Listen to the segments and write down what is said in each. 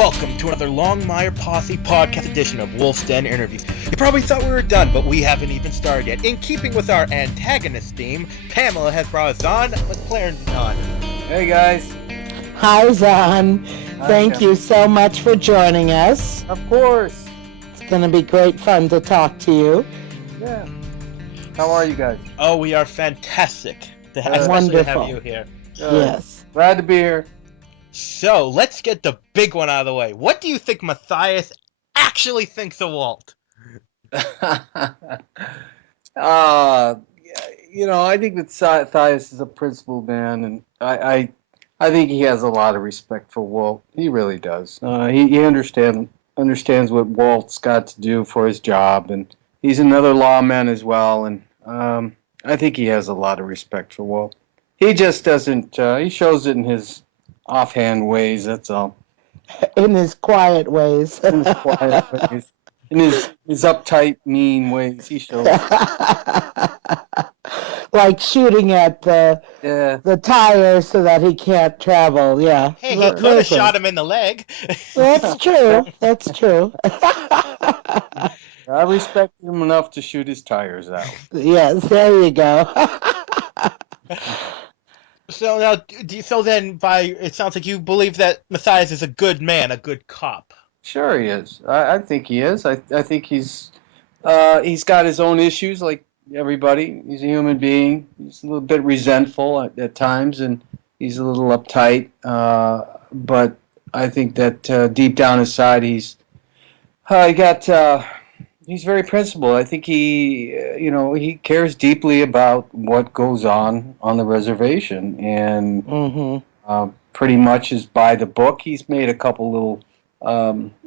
Welcome to another Longmire Posse podcast edition of Wolf's Den Interviews. You probably thought we were done, but we haven't even started yet. In keeping with our antagonist theme, Pamela has brought Zahn McClarnon on. Hey guys. Hi, Zahn. Thank you so much for joining us. Of course. It's going to be great fun to talk to you. Yeah. How are you guys? Oh, we are fantastic. Especially to have you here. Yes. Glad to be here. So, let's get the big one out of the way. What do you think Matthias actually thinks of Walt? I think that Matthias is a principled man, and I think he has a lot of respect for Walt. He really does. He understands what Walt's got to do for his job, and he's another lawman as well, and I think he has a lot of respect for Walt. He just doesn't, he shows it in his offhand ways, that's all. In his quiet ways. In his quiet ways. In his uptight, mean ways, he shows it. Like shooting at the tire so that he can't travel, yeah. Hey, he could have shot him in the leg. That's true. That's true. I respect him enough to shoot his tires out. Yes, there you go. So now, it sounds like you believe that Matthias is a good man, a good cop. Sure he is. I think he is. I think he's got his own issues like everybody. He's a human being. He's a little bit resentful at times, and he's a little uptight. But I think that deep down inside, he's very principled. I think he cares deeply about what goes on the reservation, and pretty much is by the book. He's made a couple little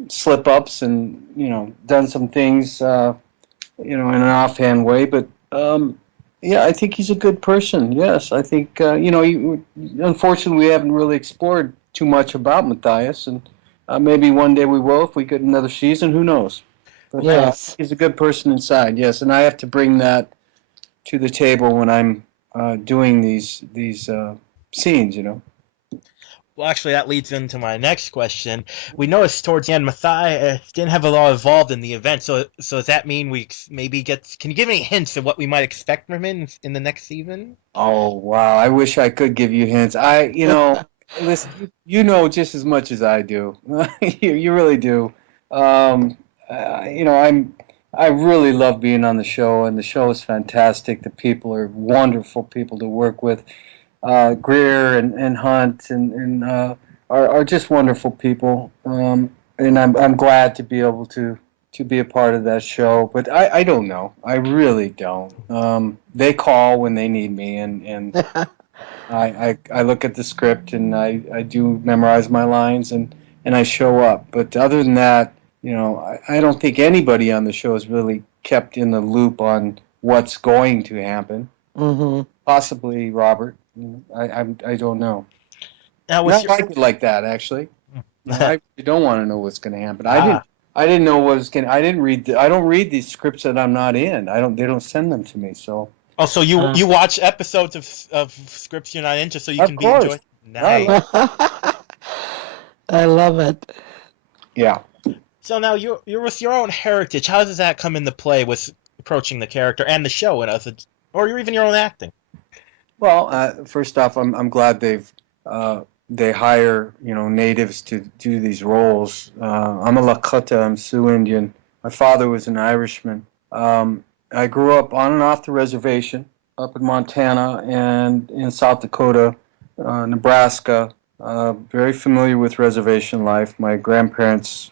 slip-ups and, done some things, in an offhand way. But, I think he's a good person, yes. I think, unfortunately, we haven't really explored too much about Matthias, and maybe one day we will if we get another season. Who knows? But, yes. He's a good person inside, yes, and I have to bring that to the table when I'm doing these scenes, Well, actually, that leads into my next question. We noticed towards the end, Matthias didn't have a lot involved in the event, so does that mean we maybe get... Can you give any hints of what we might expect from him in the next season? Oh, wow, I wish I could give you hints. Listen, you know just as much as I do. You really do. I really love being on the show, and the show is fantastic. The people are wonderful people to work with. Greer and Hunt and are just wonderful people, and I'm glad to be able to be a part of that show. But I don't know. I really don't. They call when they need me, and I look at the script and I do memorize my lines and I show up. But other than that, I don't think anybody on the show is really kept in the loop on what's going to happen. Mm-hmm. Possibly Robert. I don't know. Now, I like it like that, actually. I don't want to know what's going to happen. I didn't know what was going. I don't read these scripts that I'm not in. They don't send them to me. So. Oh, so you watch episodes of scripts you're not in just so you can be enjoying? Nice. I love it. Yeah. So now you're with your own heritage. How does that come into play with approaching the character and the show, or even your own acting? Well, first off, I'm glad they hire natives to do these roles. I'm a Lakota. I'm Sioux Indian. My father was an Irishman. I grew up on and off the reservation up in Montana and in South Dakota, Nebraska. Very familiar with reservation life. My grandparents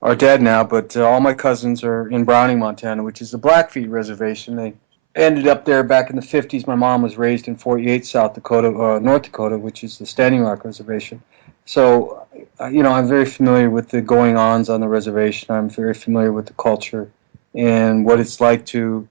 are dead now, but all my cousins are in Browning, Montana, which is the Blackfeet Reservation. They ended up there back in the 50s. My mom was raised in 48, South Dakota, North Dakota, which is the Standing Rock Reservation. So, I'm very familiar with the going-ons on the reservation. I'm very familiar with the culture and what it's like to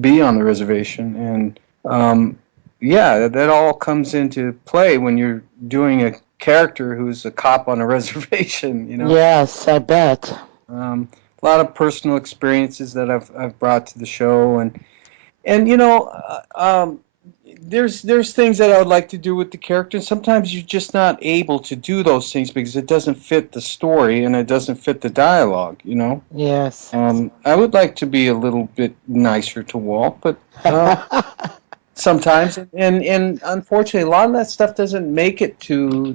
be on the reservation. And, that all comes into play when you're doing a character who's a cop on a reservation, Yes, I bet. A lot of personal experiences that I've brought to the show, and there's things that I would like to do with the character, and sometimes you're just not able to do those things because it doesn't fit the story and it doesn't fit the dialogue, you know? Yes. I would like to be a little bit nicer to Walt, but sometimes, and unfortunately, a lot of that stuff doesn't make it to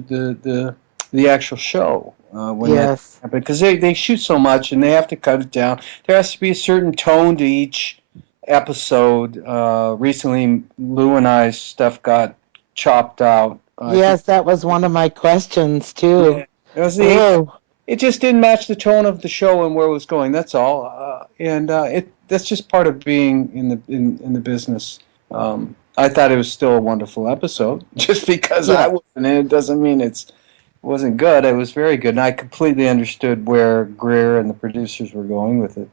the actual show when that Yes. happens because they shoot so much and they have to cut it down. There has to be a certain tone to each episode. Recently, Lou and I's stuff got chopped out. I think Yes, that was one of my questions too. yeah, it was Oh, it just didn't match the tone of the show and where it was going. That's all, and it that's just part of being in the business. I thought it was still a wonderful episode. Just because I yeah. wasn't in it doesn't mean it wasn't good. It was very good, and I completely understood where Greer and the producers were going with it.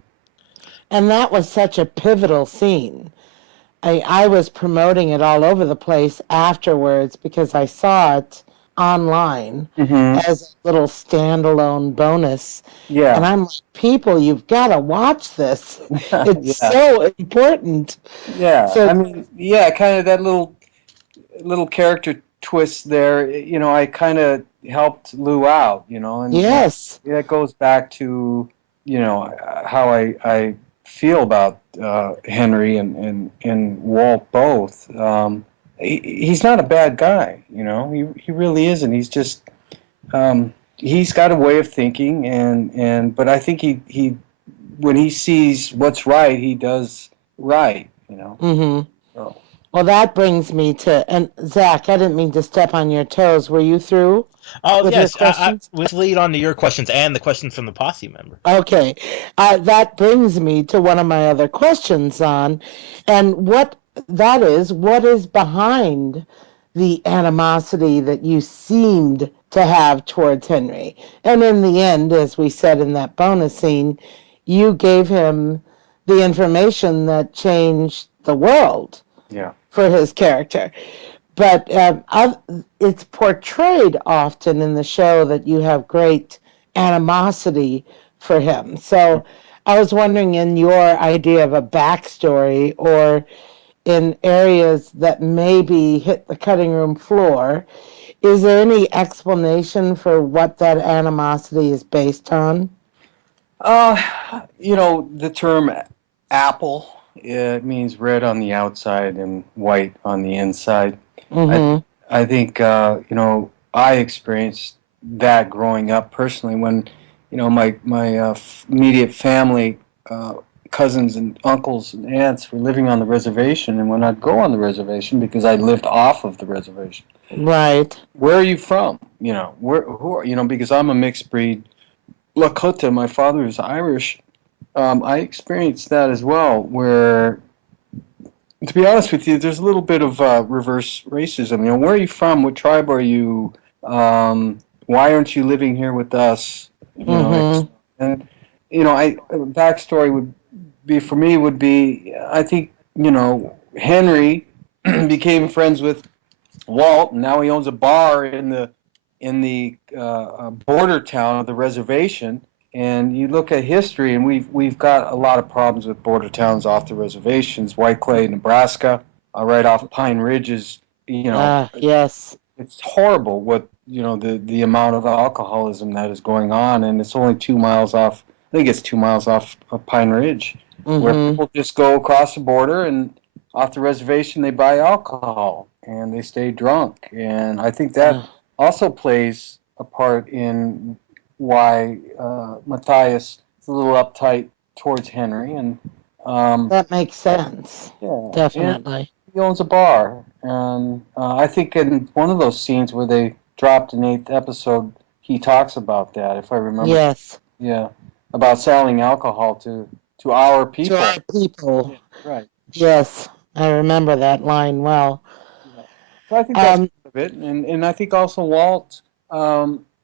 And that was such a pivotal scene. I was promoting it all over the place afterwards because I saw it online Mm-hmm. as a little standalone bonus. And Yeah, I'm like, people, you've got to watch this. It's yeah, so important. yeah. So, I mean, yeah, kind of that little character twist there. You know, I kind of helped Lou out. You know, and yes, that goes back to how I feel about Henry and Walt both. He's not a bad guy. You know, he really isn't. He's just he's got a way of thinking, and but I think he when he sees what's right, he does right. You know. mm-hmm. So. Well, that brings me to, and Zach, I didn't mean to step on your toes. Were you through Oh with your yes, questions? let's lead on to your questions and the questions from the posse member. Okay, that brings me to one of my other questions on, and what is behind the animosity that you seemed to have towards Henry? And in the end, as we said in that bonus scene, you gave him the information that changed the world Yeah. for his character. But it's portrayed often in the show that you have great animosity for him. So I was wondering, in your idea of a backstory or in areas that maybe hit the cutting room floor, is there any explanation for what that animosity is based on? Uh, the term apple, it means red on the outside and white on the inside. I Mm-hmm. I think I experienced that growing up personally when my immediate family, cousins and uncles and aunts were living on the reservation, and when I'd go on the reservation because I lived off of the reservation, Right. where are you from? You know, who are because I'm a mixed breed Lakota. My father is Irish. I experienced that as well, where, to be honest with you, there's a little bit of reverse racism. You know, where are you from? What tribe are you? Why aren't you living here with us? You know, Mm-hmm. and I backstory would be for me would be I think Henry became friends with Walt, and now he owns a bar in the border town of the reservation. And you look at history, and we've got a lot of problems with border towns off the reservations. White Clay, Nebraska, right off Pine Ridge is, Yes. it's horrible what the amount of alcoholism that is going on, and it's only 2 miles off. I think it's 2 miles off of Pine Ridge, where Mm-hmm. people just go across the border and off the reservation they buy alcohol and they stay drunk, and I think that also plays a part in why Matthias is a little uptight towards Henry, and That makes sense. yeah, and Definitely. he owns a bar, and I think in one of those scenes where they dropped an eighth episode, he talks about that, if I remember. Yes. Yeah, about selling alcohol to our To people. our people. Yeah, right. Yes. I remember that line well. Yeah. So I think that's Um, part of it, and I think also Walt.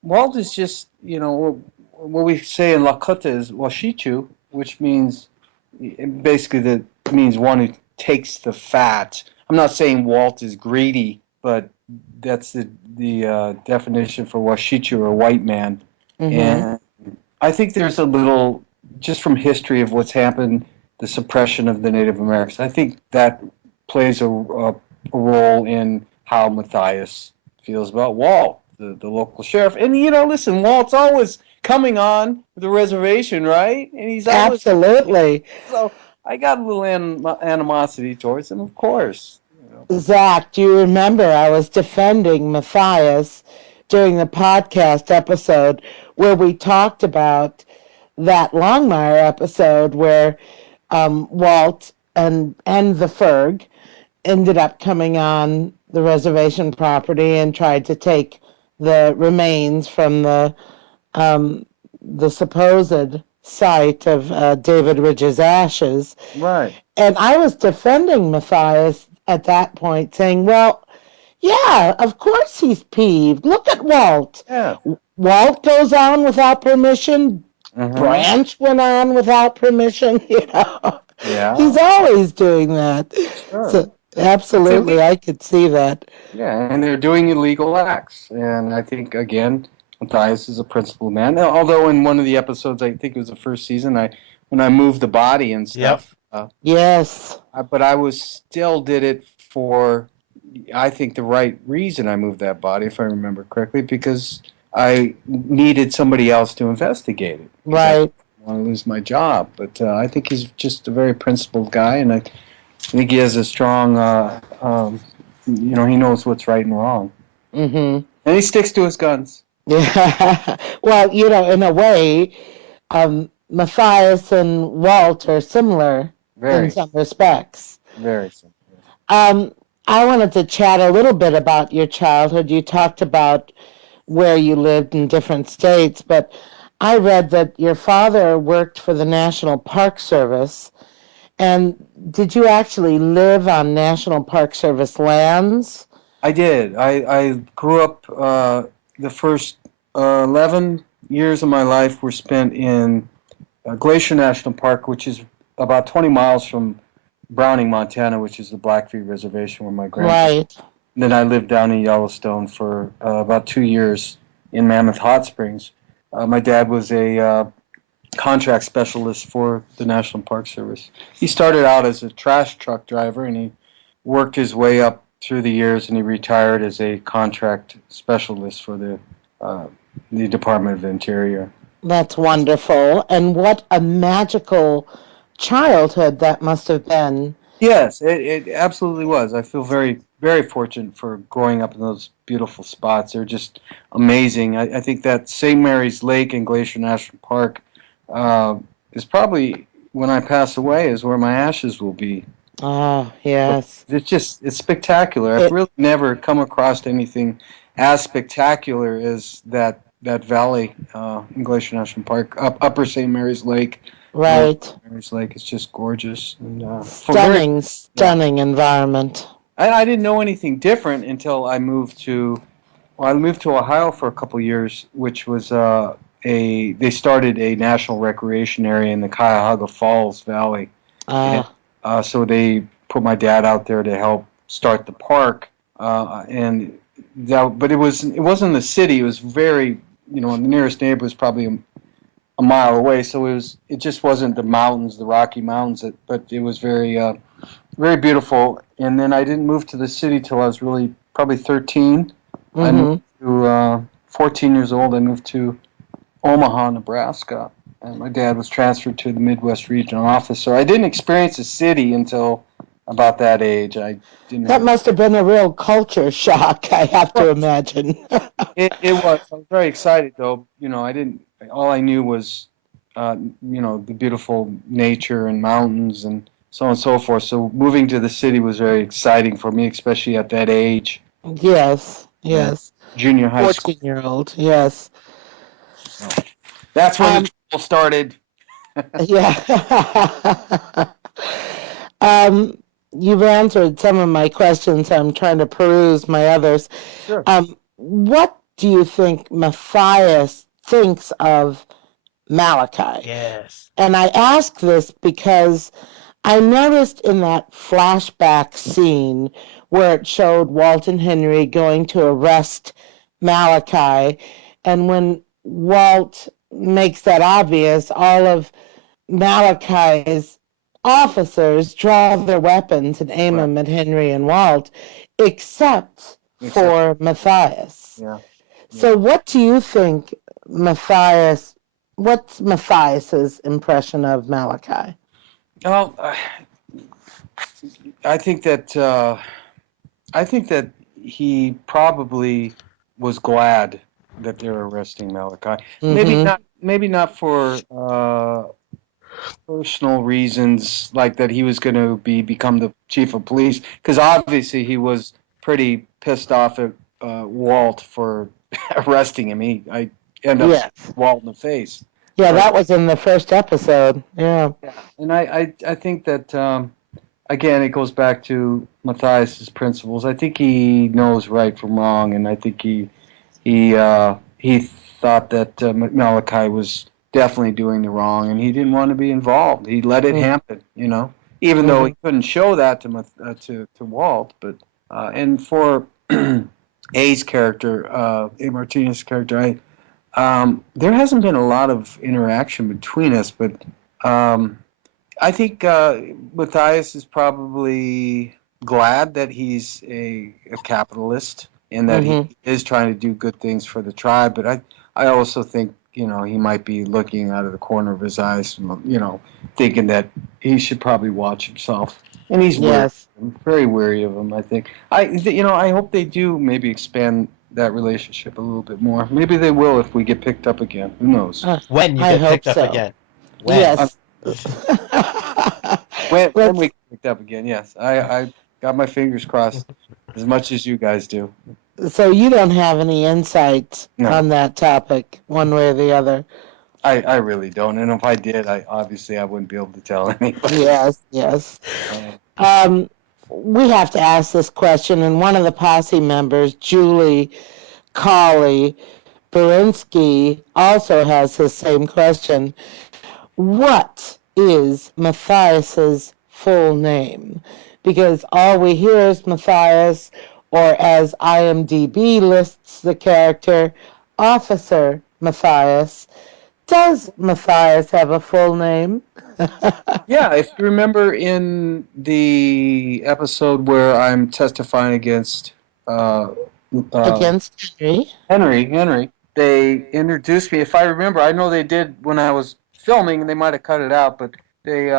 Walt is just what we say in Lakota is Washichu, which means basically that means one who takes the fat. I'm not saying Walt is greedy, but that's the definition for Washichu, or white man. mm-hmm. And I think there's a little, just from history of what's happened, the suppression of the Native Americans. I think that plays a role in how Matthias feels about Walt, the local sheriff. And listen, Walt's always coming on the reservation, right? And he's always Absolutely. so. I got a little animosity towards him, of course. Zach, do you remember I was defending Matthias during the podcast episode where we talked about that Longmire episode where Walt and the Ferg ended up coming on the reservation property and tried to take the remains from the supposed site of David Ridge's ashes. Right. And I was defending Matthias at that point, saying, well, yeah, of course he's peeved. Look at Walt. Yeah. Walt goes on without permission. Branch went on without permission, Yeah. He's always doing that. Sure. So, absolutely, I could see that. Yeah, and they're doing illegal acts. And I think, again, Matthias is a principled man. Although in one of the episodes, I think it was the first season, when I moved the body and stuff. Yes. But I still did it for, I think, the right reason I moved that body, if I remember correctly, because I needed somebody else to investigate it. Right. I didn't want to lose my job. But I think he's just a very principled guy, and I think he has a strong, he knows what's right and wrong. Mm-hmm. And he sticks to his guns. Yeah. Well, in a way, Matthias and Walt are similar in some respects. Very similar. I wanted to chat a little bit about your childhood. You talked about where you lived in different states, but I read that your father worked for the National Park Service. And did you actually live on National Park Service lands? I did. I grew up, the first 11 years of my life were spent in Glacier National Park, which is about 20 miles from Browning, Montana, which is the Blackfeet Reservation where my grandparents. Right. Then I lived down in Yellowstone for about 2 years in Mammoth Hot Springs. My dad was a contract specialist for the National Park Service. He started out as a trash truck driver, and he worked his way up through the years, and he retired as a contract specialist for the Department of the Interior. That's wonderful. And what a magical childhood that must have been. Yes, it absolutely was. I feel very, very fortunate for growing up in those beautiful spots. They're just amazing. I think that St. Mary's Lake and Glacier National Park is probably, when I pass away, is where my ashes will be. Oh, yes. It's spectacular. I've really never come across anything as spectacular as that valley in Glacier National Park, Upper St. Mary's Lake. Right. St. Mary's Lake is just gorgeous. And, stunning environment. I didn't know anything different until I moved to Ohio for a couple of years, which was they started a national recreation area in the Cuyahoga Falls Valley. So they put my dad out there to help start the park, but it wasn't the city. It was very, the nearest neighbor was probably a mile away. So it just wasn't the mountains, the Rocky Mountains, but it was very, very beautiful. And then I didn't move to the city till I was really probably 13. Mm-hmm. I moved to 14 years old. I moved to Omaha, Nebraska. And my dad was transferred to the Midwest Regional Office, so I didn't experience the city until about that age. That must have been a real culture shock, I have to imagine. It was. I was very excited, though. I didn't. All I knew was, the beautiful nature and mountains and so on and so forth. So moving to the city was very exciting for me, especially at that age. Yes. Junior high school. 14-year-old, yes. So that's when the trouble started. Yeah. You've answered some of my questions. I'm trying to peruse my others. Sure. What do you think Matthias thinks of Malachi? Yes. And I ask this because I noticed in that flashback scene where it showed Walt and Henry going to arrest Malachi, and when Walt makes that obvious, all of Malachi's officers draw their weapons and aim Right. them at Henry and Walt, except Except, for Matthias. yeah, So yeah. what do you think Matthias, what's Matthias's impression of Malachi? Well, I think that I think that he probably was glad that they were arresting Malachi. Mm-hmm. Maybe not for personal reasons, like that he was going to become the chief of police, because obviously he was pretty pissed off at Walt for arresting him. I end up Yes. Walt in the face. Yeah, But that was in the first episode. Yeah. yeah, and I think that again it goes back to Matthias's principles. I think he knows right from wrong, and I think he thought that Malachi was definitely doing the wrong, and he didn't want to be involved. He let it happen, even though Mm-hmm. he couldn't show that to Walt. But and for A's character, A. Martinez's character, there hasn't been a lot of interaction between us, but um, I think Matthias is probably glad that he's a capitalist and that he Mm-hmm. is trying to do good things for the tribe. But I also think, he might be looking out of the corner of his eyes, thinking that he should probably watch himself. And he's weary. Yes. I'm very weary of him, I think. I hope they do maybe expand that relationship a little bit more. Maybe they will if we get picked up again. Who knows? When you I get hope picked up so. again. When? Um, Yes. when we Let's. get picked up again, yes. I got my fingers crossed as much as you guys do. So you don't have any insight No, on that topic, one way or the other. I really don't. And if I did, I wouldn't be able to tell anybody. Yes. Yes. Uh, Um, we have to ask this question, and one of the posse members, Julie Colley Berinsky, also has the same question. What is Matthias's full name? Because all we hear is Matthias, or as IMDb lists the character, Officer Matthias. Does Matthias have a full name? yeah, if you remember in the episode where I'm testifying against uh, uh, Against Henry? Henry, they introduced me. If I remember, I know they did when I was filming, and they might have cut it out, but they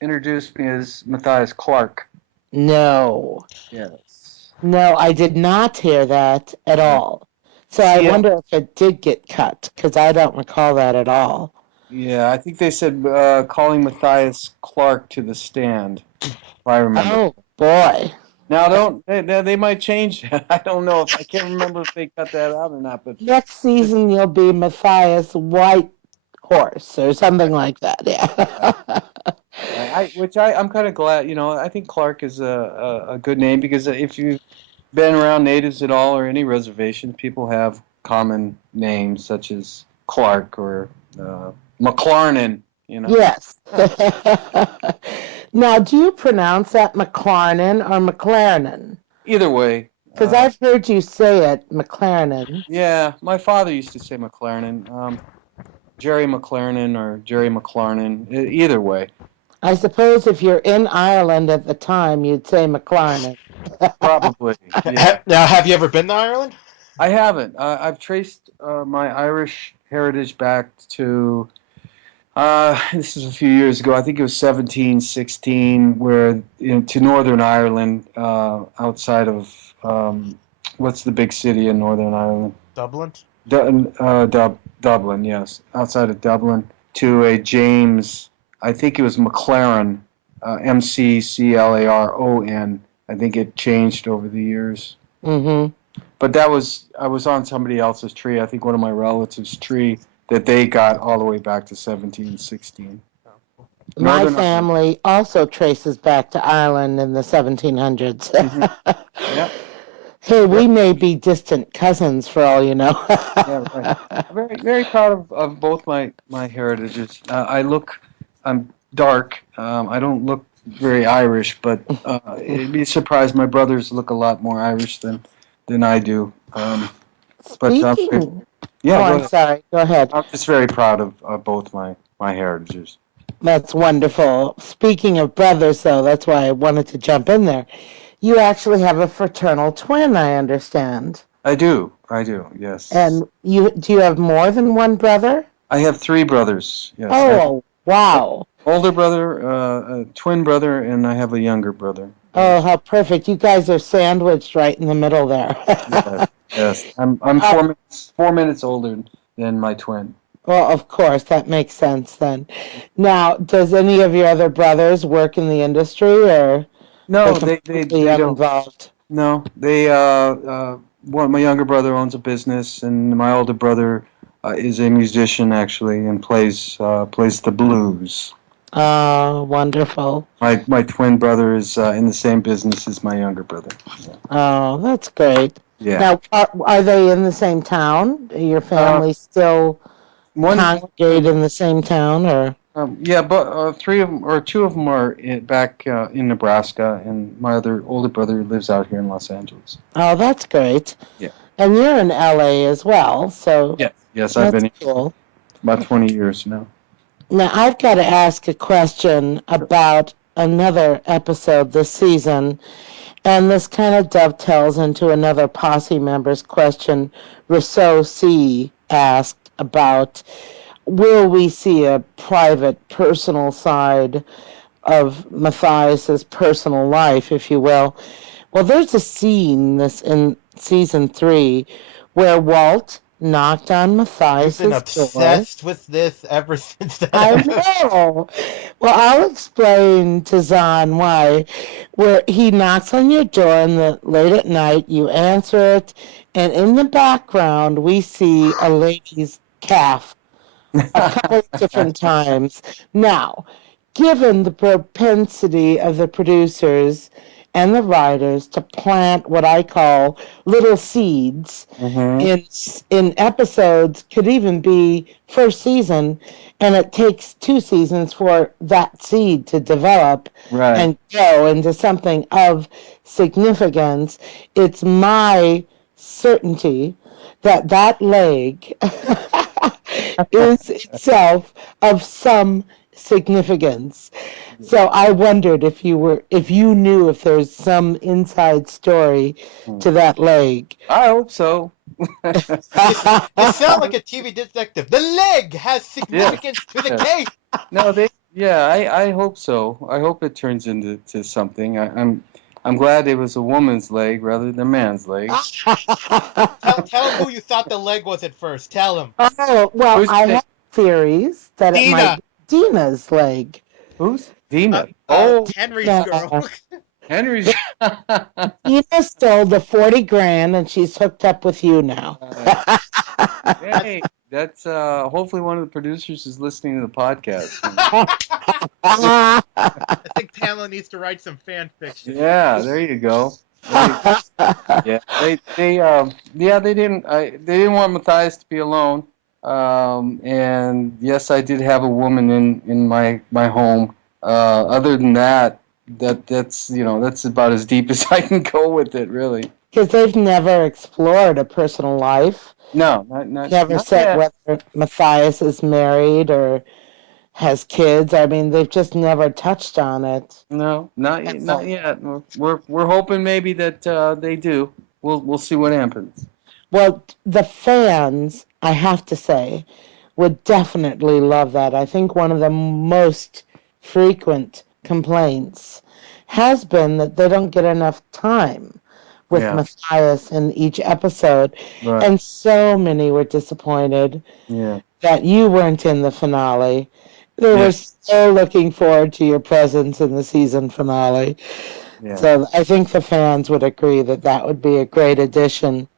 introduced me as Matthias Clark. No. Yes. No, I did not hear that at all. So I See, wonder if it did get cut, because I don't recall that at all. yeah, I think they said calling Matthias Clark to the stand, if I remember. Oh, boy. Now, don't they might change that. I don't know if I can't remember if they cut that out or not, but Next season you'll be Matthias White Horse or something like that. yeah, Yeah. I'm kind of glad. I think Clark is a good name because if you've been around natives at all or any reservations, people have common names such as Clark or McClarnon. Yes. Now, do you pronounce that McClarnon or McLaren? Either way. Because I've heard you say it, McLaren. Yeah, my father used to say McLaren, Jerry McLaren or Jerry McClarnon. Either way, I suppose if you're in Ireland at the time, you'd say McLaren. probably. Yeah, Now, have you ever been to Ireland? I haven't. I've traced my Irish heritage back to this is a few years ago. I think it was 1716, where to Northern Ireland, outside of what's the big city in Northern Ireland? Dublin? Dublin, yes, outside of Dublin, to a James, I think it was McClarnon, McClaron. I think it changed over the years. Mm-hmm. But I was on somebody else's tree, I think one of my relatives' tree, that they got all the way back to 1716. My Northern Ireland. family also traces back to Ireland in the 1700s. Hmm. Yeah, Hey, yeah, we may be distant cousins for all you know. yeah, right. I'm very, very proud of both my heritages. I'm dark. I don't look very Irish, but it'd be a surprise. My brothers look a lot more Irish than I do. But Speaking, yeah, oh, go I'm ahead. sorry. Go ahead. I'm just very proud of both my heritages. That's wonderful. Speaking of brothers, though, that's why I wanted to jump in there. You actually have a fraternal twin, I understand. I do. Yes. And do you have more than one brother? I have three brothers. Yes. I have Oh, wow. older brother, a twin brother, and I have a younger brother. Oh, how perfect. You guys are sandwiched right in the middle there. Yes, yes. I'm Uh, 4 minutes older than my twin. well, of course, that makes sense then. Now, does any of your other brothers work in the industry or they're No, completely they don't. uninvolved? No, they one my younger brother owns a business, and my older brother is a musician actually, and plays the blues. Oh, wonderful. My twin brother is in the same business as my younger brother. Yeah. Oh, that's great. Yeah. Now, are they in the same town? Your Uh, family still one congregate in the same town, or? yeah, but three of them or two of them are back in Nebraska, and my other older brother lives out here in Los Angeles. Oh, that's great. Yeah. And you're in LA as well, so Yes. Yes, I've that's been here cool. about 20 years now. Now, I've got to ask a question about another episode this season, and this kind of dovetails into another Posse member's question Rousseau C. asked about will we see a private, personal side of Matthias's personal life, if you will. Well, there's a scene this in season 3 where Walt knocked on You've been Matthias's door. obsessed with this ever since that I episode. know. Well, I'll explain to Zahn why. Where he knocks on your door late at night, you answer it, and in the background we see a lady's calf a couple of different times. Now, given the propensity of the producers and the writers to plant what I call little seeds hmm in in episodes, could even be first season, and it takes 2 seasons for that seed to develop Right. and grow into something of significance. It's my certainty that that leg is itself of some significance. So I wondered if you knew if there's some inside story to that leg. I hope so. You, you sound like a TV detective. The leg has Yeah. significance to the Yeah. case. No, yeah, I hope so. I hope it turns into something. I'm glad it was a woman's leg rather than a man's leg. Tell him who you thought the leg was at first. Tell him. Oh, well, Who's I have theories that it might Dina. be Dina's leg. who's Dina? Henry's girl. Yeah. Henry's. Dina stole the 40 grand and she's hooked up with you now. I, Hey, that's hopefully one of the producers is listening to the podcast. I think Tamla needs to write some fan fiction. Yeah, there you go. Yeah, they didn't want Matthias to be alone. And yes, I did have a woman in my home. Other than that, that's about as deep as I can go with it, really. Because they've never explored a personal life. No, not Never said yet. whether Matthias is married or has kids. I mean, they've just never touched on it. No, not yet. We're hoping maybe that they do. We'll see what happens. Well, the fans, I have to say, would definitely love that. I think one of the most frequent complaints has been that they don't get enough time with Yeah, Matthias in each episode. right. And so many were disappointed Yeah, that you weren't in the finale. They yeah, were so looking forward to your presence in the season finale. yeah. So I think the fans would agree that that would be a great addition.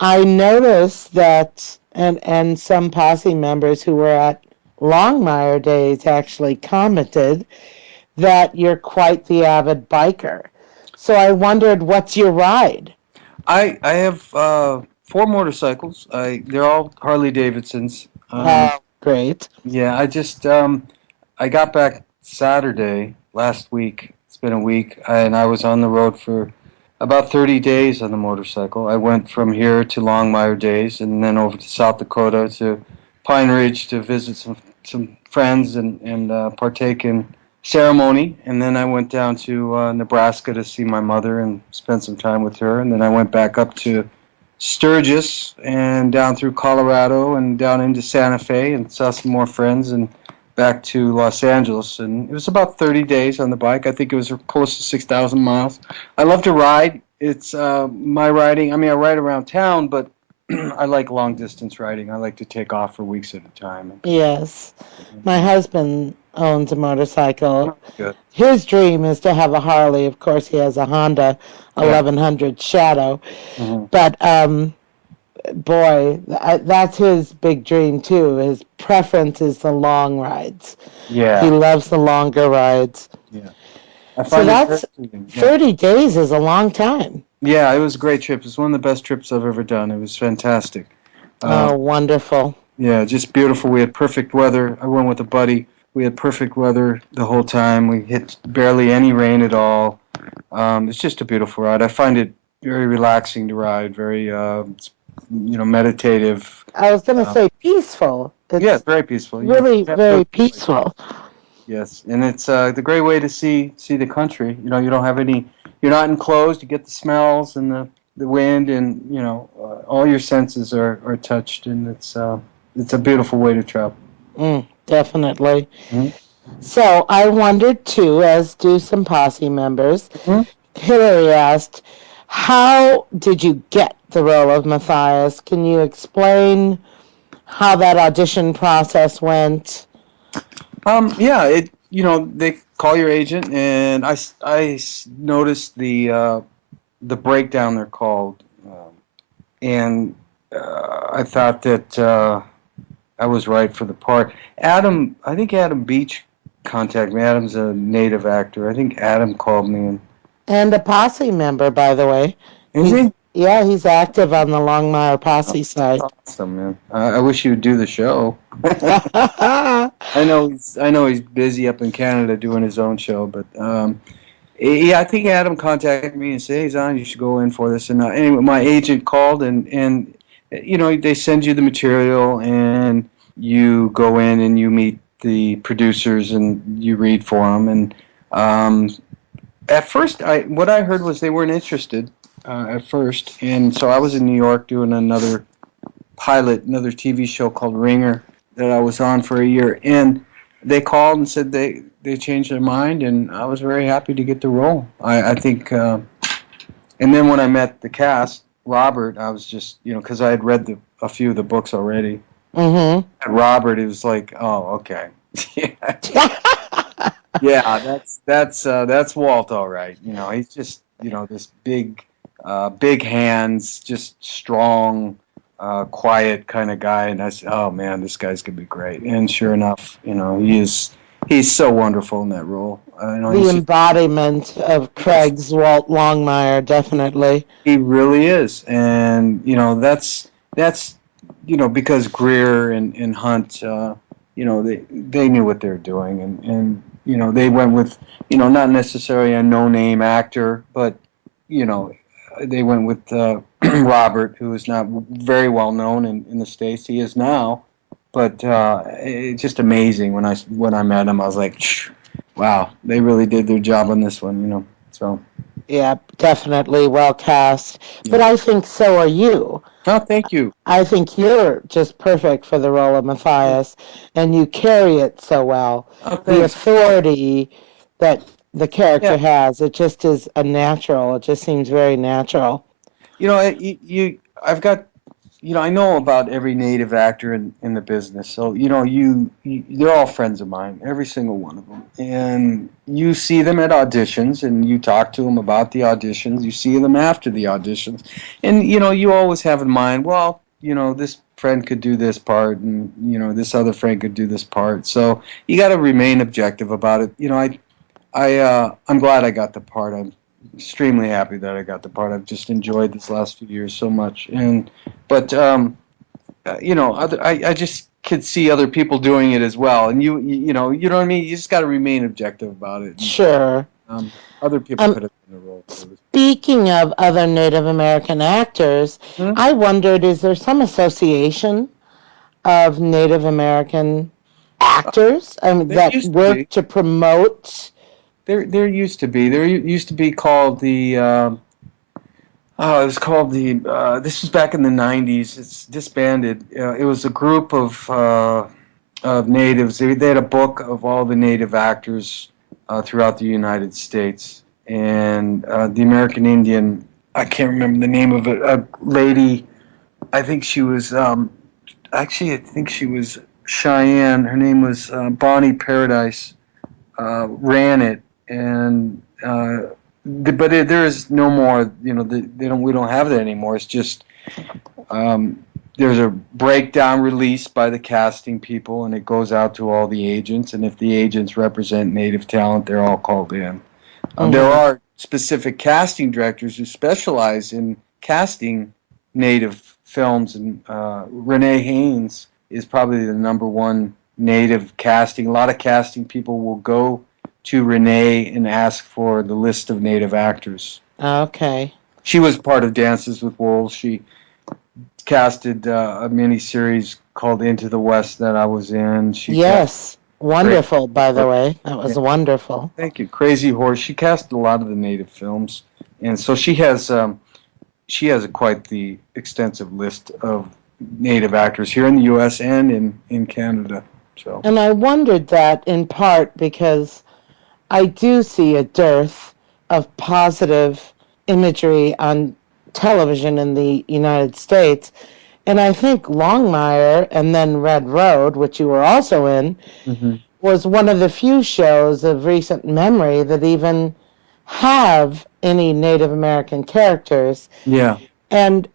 I noticed that, and some posse members who were at Longmire days actually commented that you're quite the avid biker. So I wondered, what's your ride? I have four motorcycles. They're all Harley Davidsons. Oh, great. Yeah, I got back Saturday last week. It's been a week, and I was on the road for about 30 days on the motorcycle. I went from here to Longmire days, and then over to South Dakota to Pine Ridge to visit some some friends and partake in ceremony, and then I went down to Nebraska to see my mother and spend some time with her, and then I went back up to Sturgis and down through Colorado and down into Santa Fe and saw some more friends and back to Los Angeles. And it was about 30 days on the bike. I think it was close to 6,000 miles. I love to ride. It's my riding. I mean, I ride around town, but I like long distance riding. I like to take off for weeks at a time. Yes. My husband owns a motorcycle. Good. His dream is to have a Harley. Of course, he has a Honda Yeah. 1100 Shadow. Mm-hmm. But boy, that's his big dream too. His preference is the long rides. Yeah. He loves the longer rides. Yeah. I So find it that's very soothing. 30 days is a long time. Yeah, it was a great trip. It was one of the best trips I've ever done. It was fantastic. Oh, wonderful. Yeah, just beautiful. We had perfect weather. I went with a buddy. We had perfect weather the whole time. We hit barely any rain at all. It's just a beautiful ride. I find it very relaxing to ride, very, meditative. I was going to say peaceful. It's Yeah, it's very peaceful. really very peaceful. Yes, and it's the great way to see the country. You know, you don't have any. You're not enclosed. You get the smells and the wind, and all your senses are touched, and it's a beautiful way to travel. Definitely. Mhm. So I wondered too, as do some posse members. Mhm. Hillary asked, "How did you get the role of Matthias? Can you explain how that audition process went?" Yeah, they call your agent, and noticed the breakdown they're called, and I thought that I was right for the part. I think Adam Beach contacted me. Adam's a native actor. I think Adam called me, And a posse member, by the way. is he? Yeah, he's active on the Longmire posse side. Awesome, man. I wish he would do the show. I know he's busy up in Canada doing his own show, but yeah, I think Adam contacted me and said, "Hey, Zahn, you should go in for this." And anyway, my agent called, and they send you the material, and you go in and you meet the producers and you read for them. And at first, what I heard was they weren't interested at first, and so I was in New York doing another TV show called Ringer that I was on for a year, and they called and said they changed their mind, and I was very happy to get the role. I think, and then when I met the cast, Robert, I was just because I had read a few of the books already. Mm-hmm. And Robert, it was like, oh, okay, yeah, that's Walt, all right. He's just this big hands, just strong, quiet kind of guy. And I said, oh man, this guy's gonna be great. And sure enough, he's so wonderful in that role. The embodiment of Craig's Walt Longmire, definitely. He really is, and that's because Greer and Hunt, they knew what they were doing, and they went with not necessarily a no-name actor, but they went with Robert, who is not very well known in the States. He is now, but it's just amazing. When I met him, I was like, wow, they really did their job on this one. So. Yeah, definitely well cast. But I think so are you. Oh, thank you. I think you're just perfect for the role of Matthias, and you carry it so well. Oh, The thanks. authority that the character Yeah. has, it just is a natural. It just seems very natural. I've got, I know about every native actor in the business. So, they're all friends of mine, every single one of them. And you see them at auditions and you talk to them about the auditions. You see them after the auditions. And, you always have in mind, well, this friend could do this part and, this other friend could do this part. So you got to remain objective about it. I'm glad I got the part. I'm extremely happy that I got the part. I've just enjoyed this last few years so much, but I just could see other people doing it as well, and you know what I mean. You just got to remain objective about it. Sure. Other people could have done the role too. Speaking of other Native American actors, Hmm? I wondered, is there some association of Native American actors? I mean, There that used to work be. to promote. There used to be. There used to be called the. Oh, it was called the. This was back in the '90s. It's disbanded. It was a group of natives. They had a book of all the native actors throughout the United States, and the American Indian. I can't remember the name of it. A lady. I think she was. Actually, I think she was Cheyenne. Her name was Bonnie Paradise. Ran it, and there is no more. They don't. We don't have that anymore. It's just there's a breakdown released by the casting people, and it goes out to all the agents. And if the agents represent native talent, they're all called in. There Mhm. are specific casting directors who specialize in casting native films, and Renee Haynes is probably the number one native casting. A lot of casting people will go to Renee and ask for the list of native actors. Okay. She was part of Dances with Wolves. She casted a mini series called Into the West that I was in. She cast Yes. Crazy Wonderful, by the Horse. way. That Yeah, was wonderful. thank you, Crazy Horse. She cast a lot of the native films, and so she has quite the extensive list of native actors here in the U.S. and in Canada. So And I wondered that in part because I do see a dearth of positive imagery on television in the United States. And I think Longmire and then Red Road, which you were also in, hmm was one of the few shows of recent memory that even have any Native American characters. yeah, And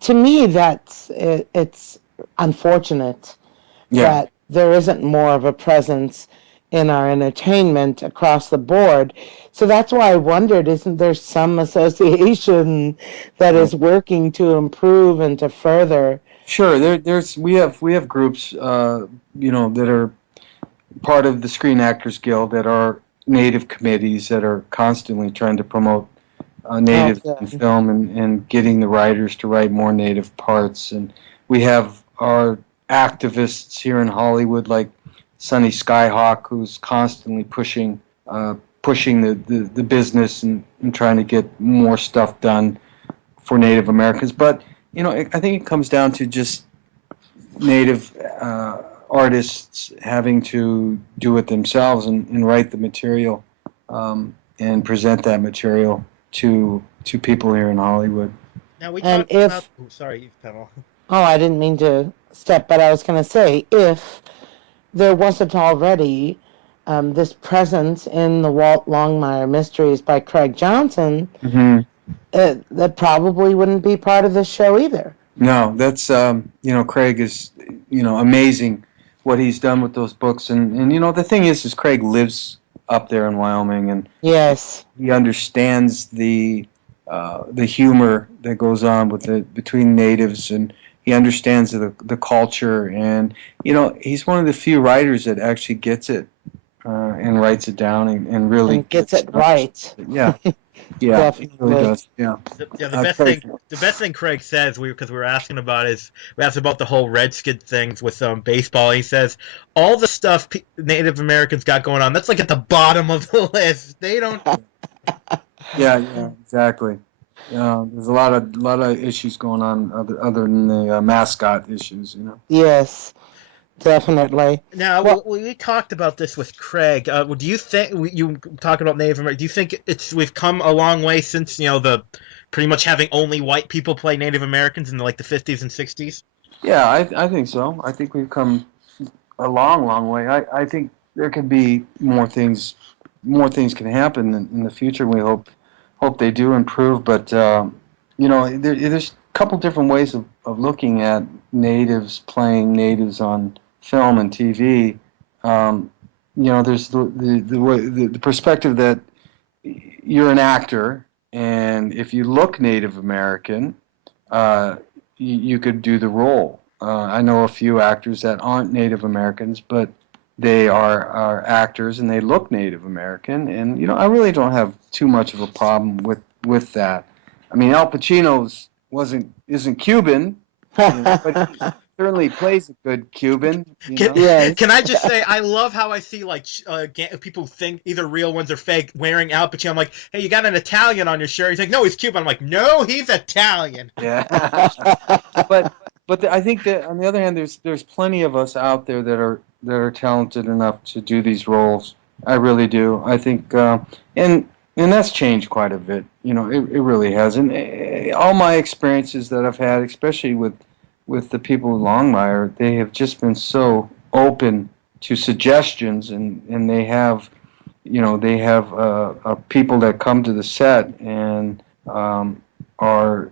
to me, it's unfortunate yeah. that there isn't more of a presence in our entertainment across the board. So that's why I wondered, isn't there some association that Right. is working to improve and to further? Sure. There's we have groups that are part of the Screen Actors Guild that are native committees that are constantly trying to promote Oh, natives in good. film and getting the writers to write more native parts. And we have our activists here in Hollywood, like Sonny Skyhawk, who's constantly pushing the business and trying to get more stuff done for Native Americans. But I think it comes down to just native artists having to do it themselves and write the material and present that material to people here in Hollywood. Now we And talked about. if, Oh, sorry, Pamela. oh, I didn't mean to step, but I was going to say, if there wasn't already this presence in the Walt Longmire Mysteries by Craig Johnson, hmm that probably wouldn't be part of this show either. No, that's Craig is amazing what he's done with those books, and the thing is Craig lives up there in Wyoming, and Yes. he understands the humor that goes on with the between natives, and he understands the culture, and he's one of the few writers that actually gets it and writes it down and really And gets gets it to right. understand it. Yeah, yeah, he really Definitely. does. Yeah, Yeah, Craig. the best thing Craig says, because we were asking about is we asked about the whole Redskin things with baseball. And he says all the stuff Native Americans got going on, that's like at the bottom of the list. They don't. Yeah, yeah, exactly. There's a lot of issues going on other than the mascot issues. Yes, definitely. Now Well, we talked about this with Craig. Do you think you talking about Native American? Do you think we've come a long way since the pretty much having only white people play Native Americans in like the 50s and 60s? Yeah, I think so. I think we've come a long, long way. I think there could be more things can happen in the future. We hope they do improve. But there's a couple different ways of looking at natives playing natives on film and TV. There's the perspective that you're an actor, and if you look Native American, you could do the role. I know a few actors that aren't Native Americans, but they are actors and they look Native American, and I really don't have too much of a problem with that. I mean, Al Pacino's isn't Cuban, but certainly plays a good Cuban, Can, Yes. can I just say I love how I see like people think either real ones or fake wearing Al Pacino. I'm like, hey, you got an Italian on your shirt. He's like, no, he's Cuban. I'm like, no, he's Italian. Yeah. but I think that on the other hand, there's plenty of us out there that are talented enough to do these roles. I really do. I think, and that's changed quite a bit. It really has. And all my experiences that I've had, especially with the people in Longmire, they have just been so open to suggestions, and they have people that come to the set and are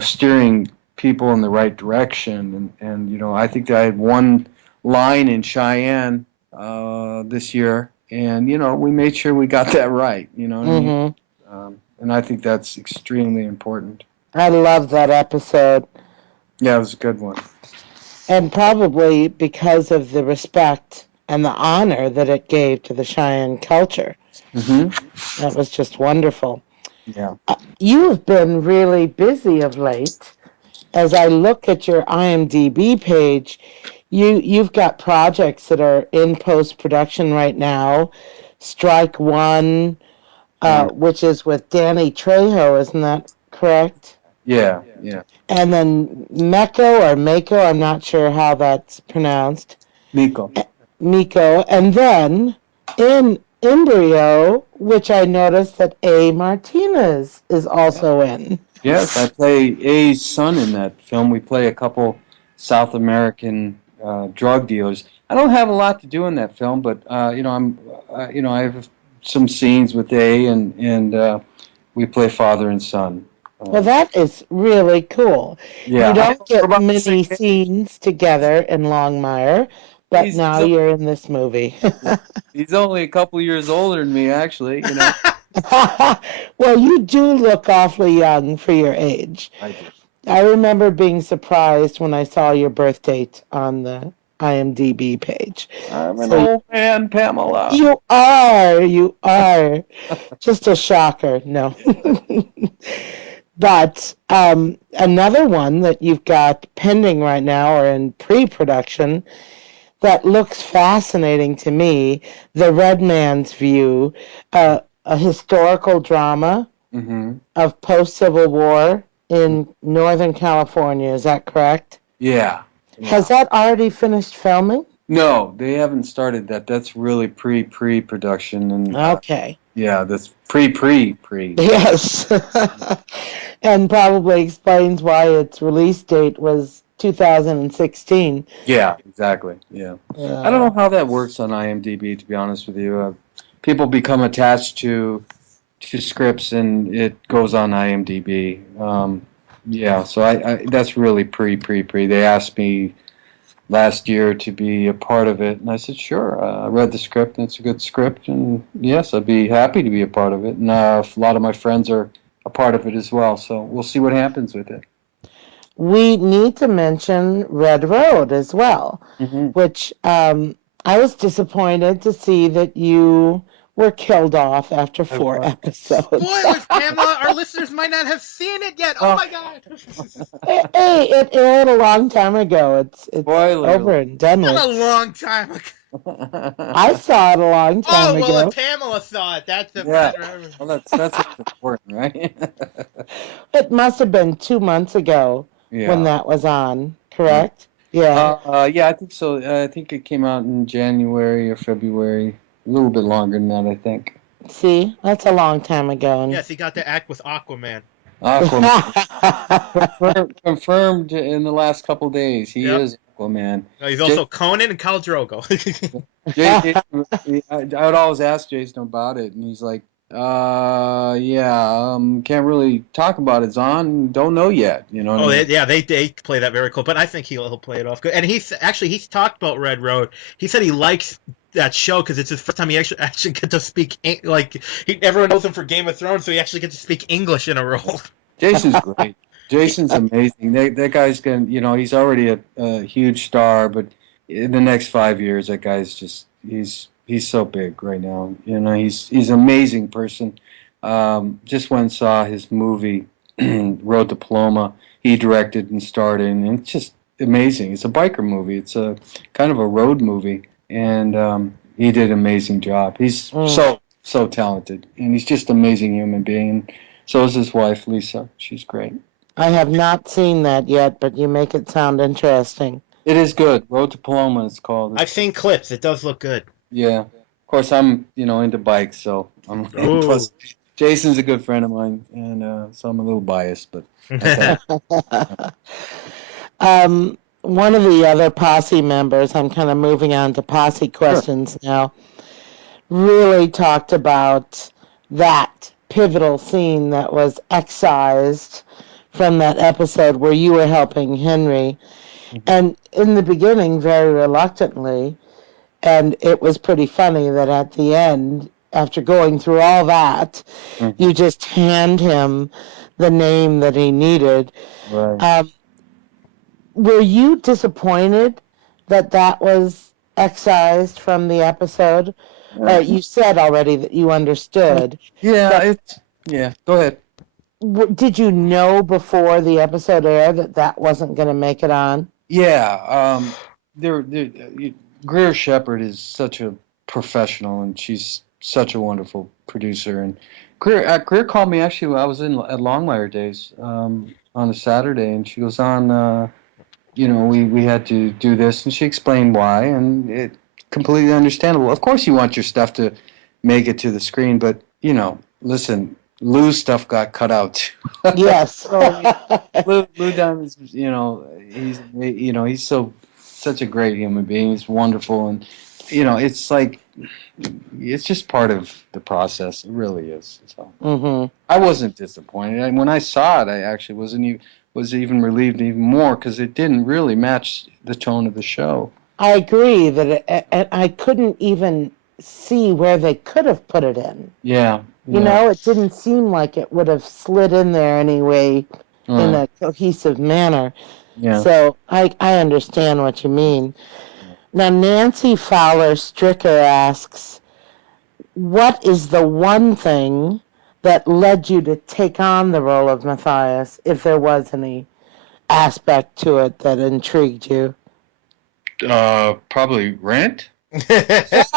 steering people in the right direction. And I think that I had one line in Cheyenne this year, and we made sure we got that right. You know what I mean? Hmm. And I think that's extremely important. I love that episode. Yeah, it was a good one. And probably because of the respect and the honor that it gave to the Cheyenne culture. Hmm. That was just wonderful. Yeah. You have been really busy of late. As I look at your IMDb page, you've got projects that are in post production right now. Strike One, Yeah. which is with Danny Trejo, isn't that correct? Yeah. Yeah. And then Mako, I'm not sure how that's pronounced. Miko. Miko, and then in Embryo, which I noticed that A. Martinez is also in. Yes, I play A's son in that film. We play a couple South American drug dealers. I don't have a lot to do in that film, but I have some scenes with A, and we play father and son. Well, that is really cool. You Yeah, I don't know, we're get about the same many age. scenes together in Longmire, but He's now he's, you're in this movie. he's only a couple years older than me, actually. Well, you do look awfully young for your age. I do. I remember being surprised when I saw your birth date on the IMDb page. I'm an So old man, Pamela. you are just a shocker. No. But another one that you've got pending right now or in pre-production that looks fascinating to me, The Red Man's View, a historical drama Hmm. of post-Civil War in Northern California. Is that correct? Yeah. Has Yeah. that already finished filming? No, they haven't started that. That's really pre-production, and Okay. yeah, that's pre. Yes. And probably explains why its release date was 2016. Yeah, exactly. Yeah, I don't Uh, know how that works on IMDb. To be honest with you, people become attached to scripts, and it goes on IMDb. Yeah, so I that's really pre. They asked me last year to be a part of it, and I said sure. I read the script, and it's a good script, and yes, I'd be happy to be a part of it. And a lot of my friends are a part of it as well. So we'll see what happens with it. we need to mention Red Road as well, Hmm. which I was disappointed to see that you were killed off after I four was. episodes. Spoilers, Pamela. Our listeners might not have seen it yet. Oh Oh, my god. Hey, it aired a long time ago. It's spoiler over and done Not with. a long time ago. I alert. saw it a long time Oh well, if ago. Pamela saw it, that's the Yeah. better. Well, that's what's important, right? It must have been 2 months ago when Yeah. that was on, Yeah. correct? Yeah. Yeah, I think so. I think it came out in January or February. A little bit longer than that, I think. See, that's a long time ago. Yes, he got to act with Aquaman. Aquaman confirmed in the last couple days. He Yep. is Aquaman. He's Jay, also Conan and Khal Drogo. I would always ask Jason about it, and he's like, yeah, can't really talk about it, Zahn. Don't know yet. You know what I Oh, mean? they play that very cool, but I think he'll play it off good. And he's talked about Red Road. He said he likes that show because it's his first time he actually get to speak everyone knows him for Game of Thrones, so he actually gets to speak English in a role. Jason's great. Jason's amazing. That guy's going he's already a huge star, but in the next 5 years, that guy's just, he's so big right now. He's an amazing person. Just went and saw his movie, Road Diploma. He directed and starred in, and amazing. It's a biker movie. It's a kind of a road movie, and he did an amazing job. He's Mm. so talented, and he's just an amazing human being. So is his wife, Lisa. She's great. I have not seen that yet, but you make it sound interesting. It is good. Road to Paloma, it's called. I've seen clips. It does look good. Yeah. Of course, I'm into bikes, so I'm Ooh. plus Jason's a good friend of mine, and so I'm a little biased, but I thought, One of the other posse members, I'm kind of moving on to posse sure. questions now, really talked about that pivotal scene that was excised from that episode where you were helping Henry. Mhm. And in the beginning, very reluctantly, and it was pretty funny that at the end, after going through all that, you Mhm. just hand him the name that he needed. Right. Um, were you disappointed that that was excised from the episode? Uh, You said already that you understood, yeah, but yeah. Go ahead. did you know before the episode aired that that wasn't going to make it on? Yeah, Greer Shepard is such a professional, and she's such a wonderful producer. And Greer called me actually when I was in at Longmire days on a Saturday, and she goes on. We had to do this, and she explained why, and it completely understandable. Of course, you want your stuff to make it to the screen, but listen, Lou's stuff got cut out too. Yes. So Lou Diamond's, he's such a great human being. He's wonderful, and it's like it's just part of the process. It really is. So hmm I wasn't disappointed, and when I saw it, I actually was even relieved even more because it didn't really match the tone of the show. I agree that and I couldn't even see where they could have put it in. Yeah, You yeah, know, it didn't seem like it would have slid in there anyway in right, a cohesive manner. yeah. So I understand what you mean. Now, Nancy Fowler Stricker asks, what is the one thing that led you to take on the role of Matthias, if there was any aspect to it that intrigued you? Probably Rent. Yes,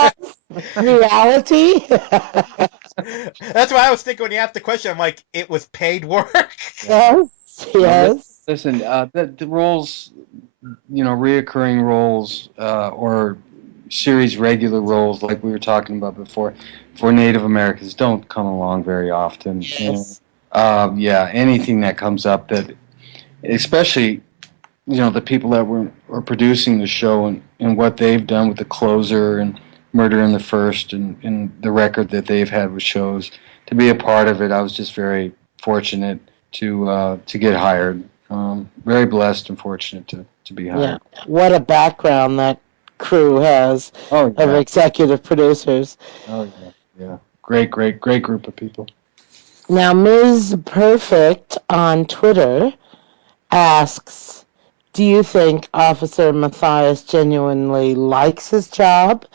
reality. That's why I was thinking when you asked the question. I'm like, it was paid work. Yes, No, yes. listen. The roles, reoccurring roles, or series regular roles, like we were talking about before, for Native Americans don't come along very often. And Yes. yeah, anything that comes up that, especially the people that are producing the show and what they've done with the closer and Murder in the First and the record that they've had with shows, to be a part of it, I was just very fortunate to get hired. Very blessed and fortunate to be Yeah. hired. What a background that crew has Oh of yeah, executive producers. oh yeah, yeah. Great, great, great group of people. Now, Ms. Perfect on Twitter asks, do you think Officer Matthias genuinely likes his job,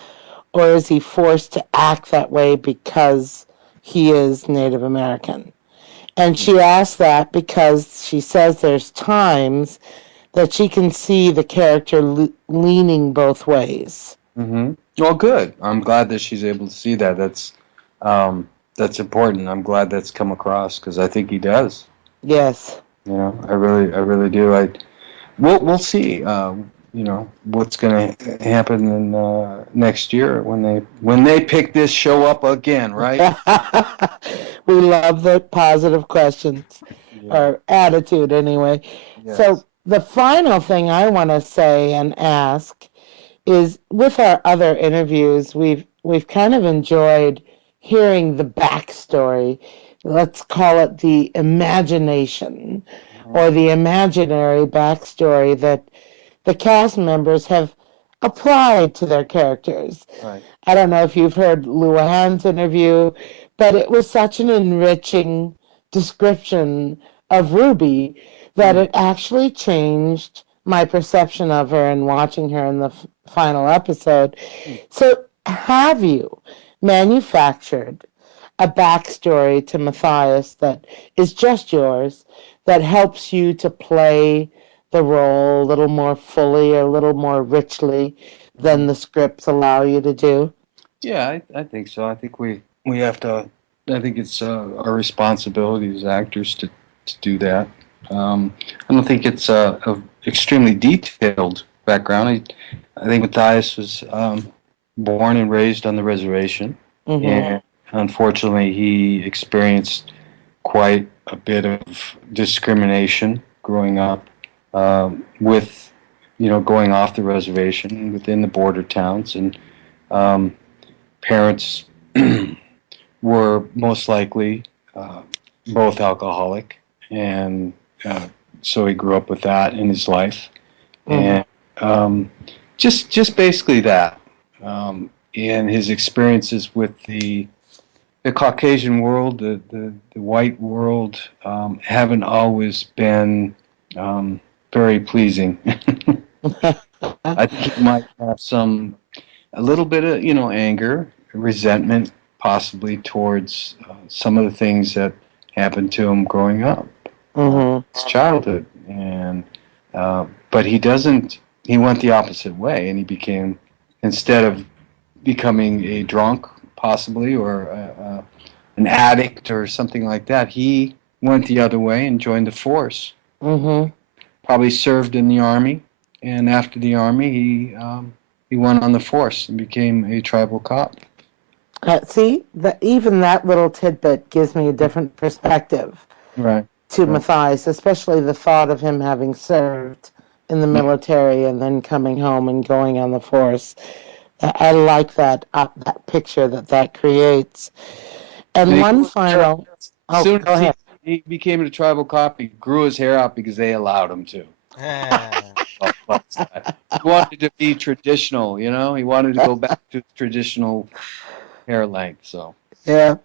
or is he forced to act that way because he is Native American? And she asks that because she says there's times that she can see the character leaning both ways. Hmm. Well, good. I'm glad that she's able to see that. That's important. I'm glad that's come across because I think he does. Yes. I really do. We'll see. What's going to happen in next year when they pick this show up again, right? We love the positive questions Yeah. or attitude anyway. So Yes. the final thing I want to say and ask is with our other interviews, we've kind of enjoyed hearing the backstory. Let's call it the imagination Mhm. or the imaginary backstory that the cast members have applied to their characters. Right. I don't know if you've heard Luann's interview, but it was such an enriching description of Ruby that Mm. it actually changed my perception of her and watching her in the final episode. Mm. So, have you manufactured a backstory to Matthias that is just yours, that helps you to play the role a little more fully or a little more richly than the scripts allow you to do? Yeah, I think so. I think we have to. I think it's our responsibility as actors to do that. I don't think it's a extremely detailed background. I think Matthias was born and raised on the reservation, and unfortunately, he experienced quite a bit of discrimination growing up with, going off the reservation within the border towns, and um, parents were most likely uh, both alcoholic, and uh, so he grew up with that in his life, and um, just basically that, and his experiences with the Caucasian world, the white world, haven't always been very pleasing. I think he might have a little bit of, anger, resentment, possibly towards some of the things that happened to him growing up, his childhood, and but he doesn't. He went the opposite way, and he became, instead of becoming a drunk, possibly, or an addict or something like that, he went the other way and joined the force. Probably served in the army, and after the army, he went on the force and became a tribal cop. See, even that little tidbit gives me a different perspective Right. to Right. Matthias, especially the thought of him having served in the military and then coming home and going on the force. I like that picture that creates. And And one final. as Oh, soon go as ahead. he became a tribal cop, he grew his hair out because they allowed him to. Ah. He wanted to be traditional, He wanted to go back to traditional hair length. So Yeah.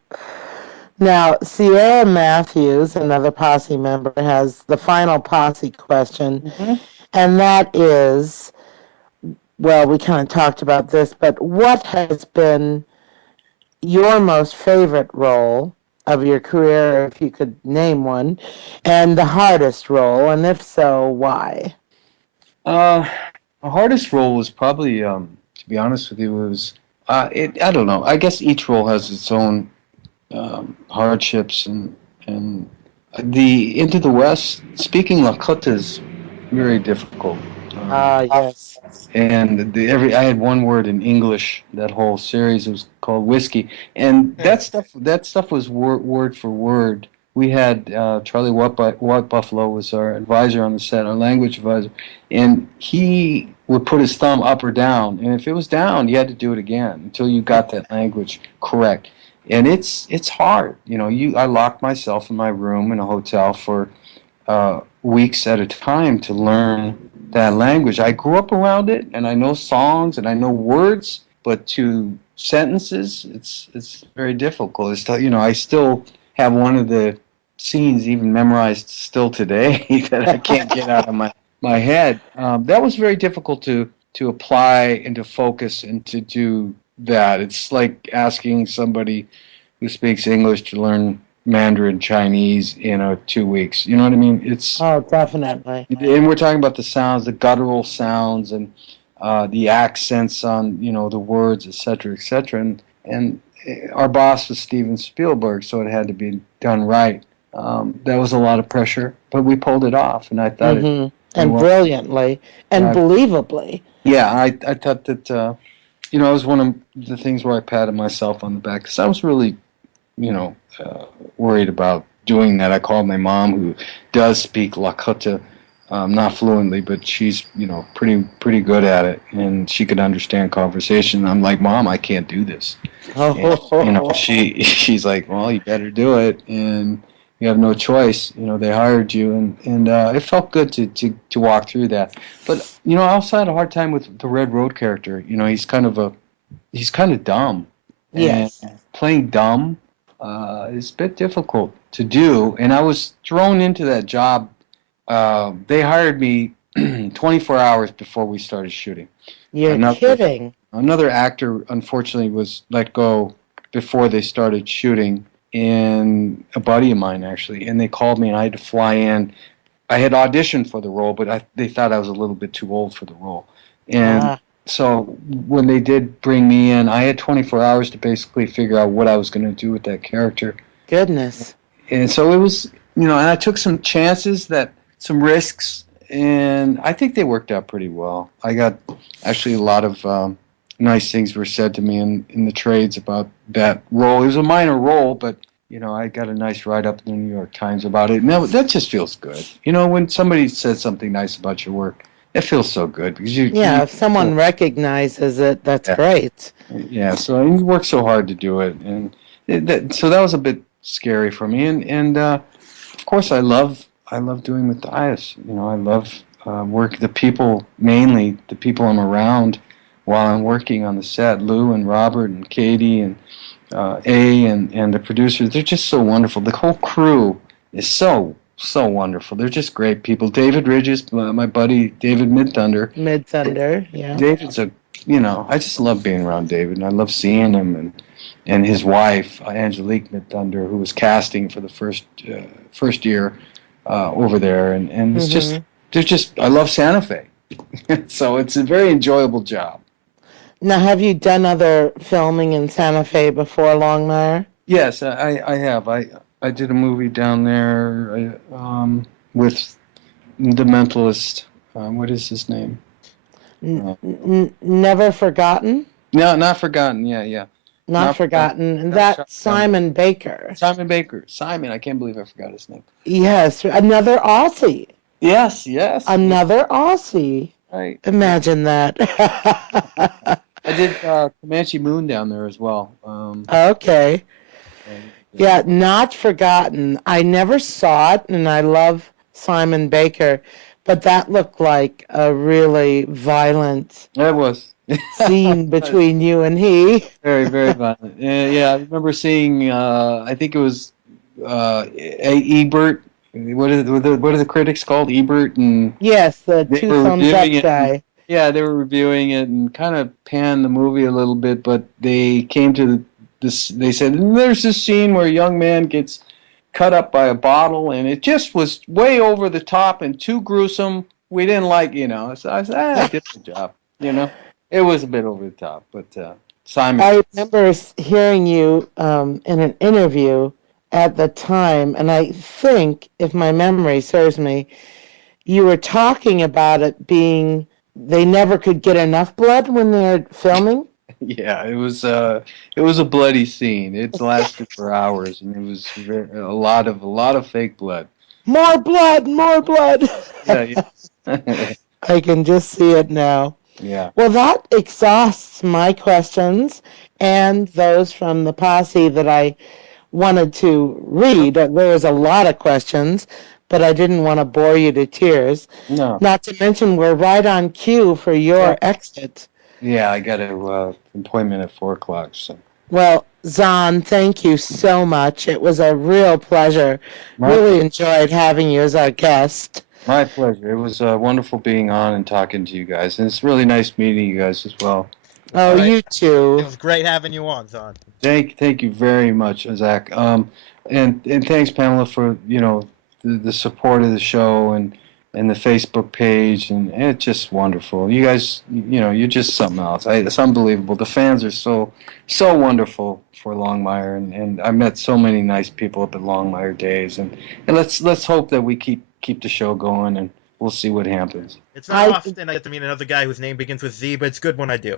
Now, Sierra Matthews, another posse member, has the final posse question, and that is, well, we kind of talked about this, but what has been your most favorite role of your career, if you could name one, and the hardest role, and if so, why? Uh, the hardest role was probably, to be honest with you, was I don't know. I guess each role has its own hardships, and the Into the West. Speaking Lakota is very difficult. Ah, yes. And I had one word in English that whole series. It was called whiskey, and that stuff was word for word. We had Charlie Watt Buffalo was our advisor on the set, our language advisor, and he would put his thumb up or down, and if it was down, you had to do it again until you got that language correct. And it's hard, I locked myself in my room in a hotel for weeks at a time to learn that language. I grew up around it, and I know songs and I know words, but to sentences, it's very difficult. It's still, I still have one of the scenes even memorized still today that I can't get out of my head. That was very difficult to apply and to focus and to do that. It's like asking somebody who speaks English to learn Mandarin Chinese in 2 weeks. You know what I mean? Oh, definitely. And we're talking about the sounds, the guttural sounds, and the accents on the words, et cetera, and our boss was Steven Spielberg, so it had to be done right. That was a lot of pressure, but we pulled it off, and I thought And well. brilliantly and believably. Yeah, I thought that it was one of the things where I patted myself on the back because I was really worried about doing that. I called my mom, who does speak Lakota, not fluently, but she's pretty good at it, and she could understand conversation. I'm like, Mom, I can't do this. And, she's like, well, you better do it, and you have no choice. They hired you, and it felt good to walk through that. But I also had a hard time with the Red Road character. He's kind of dumb, and Yes. playing dumb is a bit difficult to do. And I was thrown into that job. They hired me 24 hours before we started shooting. You're Another kidding. another actor, unfortunately, was let go before they started shooting, and a buddy of mine actually. And they called me, and I had to fly in I had auditioned for the role, but they thought I was a little bit too old for the role. And Ah, so when they did bring me in, I had 24 hours to basically figure out what I was going to do with that character. goodness. And so it was, and I took some chances, some risks, and I think they worked out pretty well. I got actually a lot of nice things were said to me in the trades about that role. It was a minor role, but I got a nice write-up in the New York Times about it. And that just feels good. When somebody says something nice about your work, it feels so good because Yeah, if someone recognizes it, that's yeah, great. yeah. So you work so hard to do it, and so that was a bit scary for me. And of course, I love doing Matthias. I love work the people, mainly the people I'm around while I'm working on the set. Lou and Robert and Katie and and the producers. They're just so wonderful. The whole crew is so wonderful. They're just great people. David Ridges, my buddy David Midthunder. Mid Thunder, yeah. David's I just love being around David, and I love seeing him and his wife Angelique Midthunder, who was casting for the first year over there, and it's just Hmm. I love Santa Fe, so it's a very enjoyable job. Now, have you done other filming in Santa Fe before, Longmire? Yes, I have. I did a movie down there with the mentalist. What is his name? Uh, Never Forgotten? no, not forgotten. Yeah, yeah, Not not forgotten. Forgotten. And That was shot that's down there. Simon Baker. Simon Baker. Simon. I can't believe I forgot his name. Yes, another Aussie. Yes, yes, yeah, Another Aussie. right. Yeah. Imagine that. I did Comanche Moon down there as well. Okay. Yeah. Yeah, Not Forgotten. I never saw it, and I love Simon Baker, but that looked like a really violent That was scene between you and he. very, very violent. Yeah, I remember seeing. I think it was Ebert. What are the critics called? Ebert, and Yes, the they two were thumbs up reviewing it. guy. Yeah, they were reviewing it and kind of panned the movie a little bit, but they came to this. They said there's this scene where a young man gets cut up by a bottle, and it just was way over the top and too gruesome. We didn't like. So I said, I did the job. It was a bit over the top, but Simon. I remember hearing you in an interview at the time, and I think, if my memory serves me, you were talking about it being they never could get enough blood when they were filming. Yeah, it was a bloody scene. It lasted for hours, and it was a lot of fake blood. More blood, more blood. Yeah, yeah. I can just see it now. Yeah. Well, that exhausts my questions and those from the posse that I wanted to read. There was a lot of questions, but I didn't want to bore you to tears. No. Not to mention, we're right on cue for Yeah. your exit. Yeah, I got an appointment at 4 o'clock. So Well, Zahn, thank you so much. It was a real pleasure. my Really enjoyed having you as our guest. my pleasure. It was wonderful being on and talking to you guys, and it's really nice meeting you guys as well. Oh, Right. you It too. was great having you on, Zahn. Thank you very much, Zach. And thanks, Pamela, for the support of the show and the Facebook page, and it's just wonderful. You guys, you're just something else. It's unbelievable. The fans are so wonderful for Longmire, and I met so many nice people up at Longmire Days, and let's hope that we keep the show going, and we'll see what happens. It's not I often I get to meet another guy whose name begins with Z, but it's good when I do.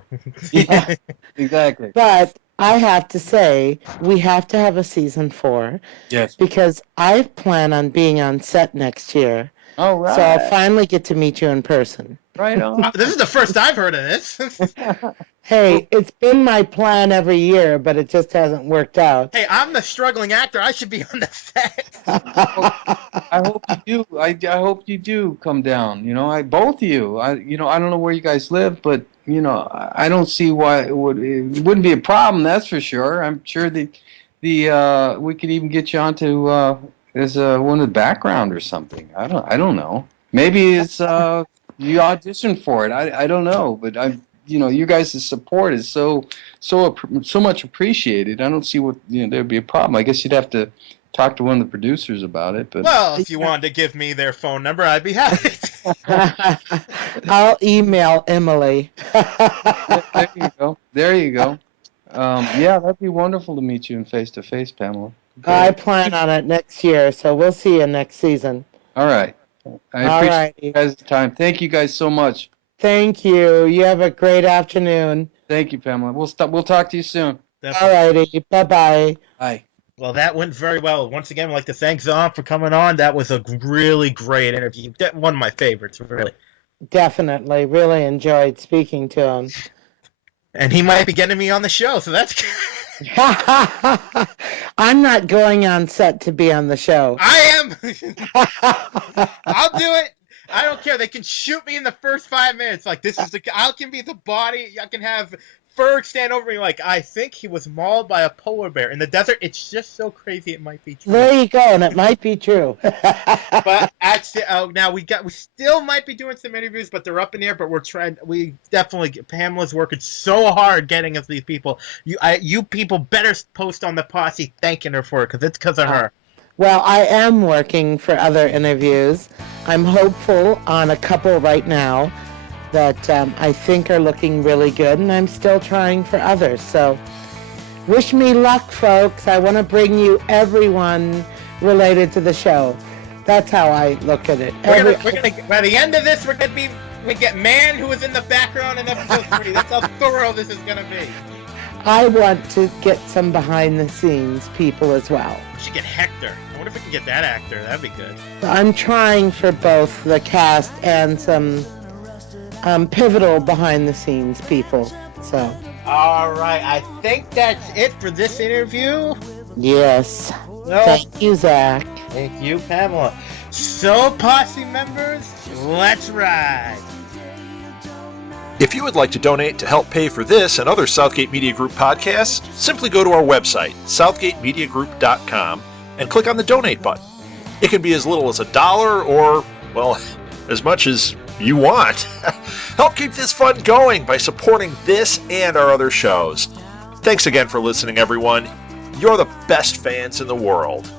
Yeah, exactly. But I have to say, we have to have a season 4 Yes. because I plan on being on set next year. All So I'll right. finally get to meet you in person. Right on. This is the first I've heard of this. Hey, it's been my plan every year, but it just hasn't worked out. Hey, I'm the struggling actor. I should be on the set. I hope you do. I hope you do come down. Both of you. I don't know where you guys live, but I don't see why it wouldn't be a problem. That's for sure. I'm sure the we could even get you onto as one of the background or something. I don't know. Maybe it's you audition for it. I don't know, but you guys' support is so much appreciated. I don't see what there'd be a problem. I guess you'd have to talk to one of the producers about it. But Well, if you wanted to give me their phone number, I'd be happy. I'll email Emily. there you go. There you go. Yeah, that'd be wonderful to meet you in face-to-face, Pamela. I Great. plan on it next year, so we'll see you next season. All right. I All appreciate righty. you guys' time. Thank you guys so much. Thank you. You have a great afternoon. Thank you, Pamela. We'll talk to you soon. All righty. Bye-bye. Bye. Well, that went very well. Once again, I'd like to thank Zahn for coming on. That was a really great interview. One of my favorites, really. Definitely. Really enjoyed speaking to him. And he might be getting me on the show, so that's I'm not going on set to be on the show. I am. I'll do it. I don't care. They can shoot me in the first 5 minutes. Like, I can be the body. I can have Ferg stand over me like, I think he was mauled by a polar bear in the desert. It's just so crazy it might be true. There you go, and it might be true. But actually, now we still might be doing some interviews, but they're up in the air. But we definitely, Pamela's working so hard getting us these people. You people better post on the Posse thanking her for it, because it's because of her. Well, I am working for other interviews. I'm hopeful on a couple right now that I think are looking really good, and I'm still trying for others. So wish me luck, folks. I want to bring you everyone related to the show. That's how I look at it. We're gonna by the end of this, we get Man who was in the background in episode 3. That's how thorough this is gonna be. I want to get some behind-the-scenes people as well. We should get Hector. I wonder if we can get that actor. That'd be good. I'm trying for both the cast and some pivotal behind-the-scenes people. So. All right, I think that's it for this interview. Yes. No. Thank you, Zach. Thank you, Pamela. So, Posse members, let's ride. If you would like to donate to help pay for this and other Southgate Media Group podcasts, simply go to our website, southgatemediagroup.com, and click on the donate button. It can be as little as $1 or, well, as much as you want. Help keep this fun going by supporting this and our other shows. Thanks again for listening, everyone. You're the best fans in the world.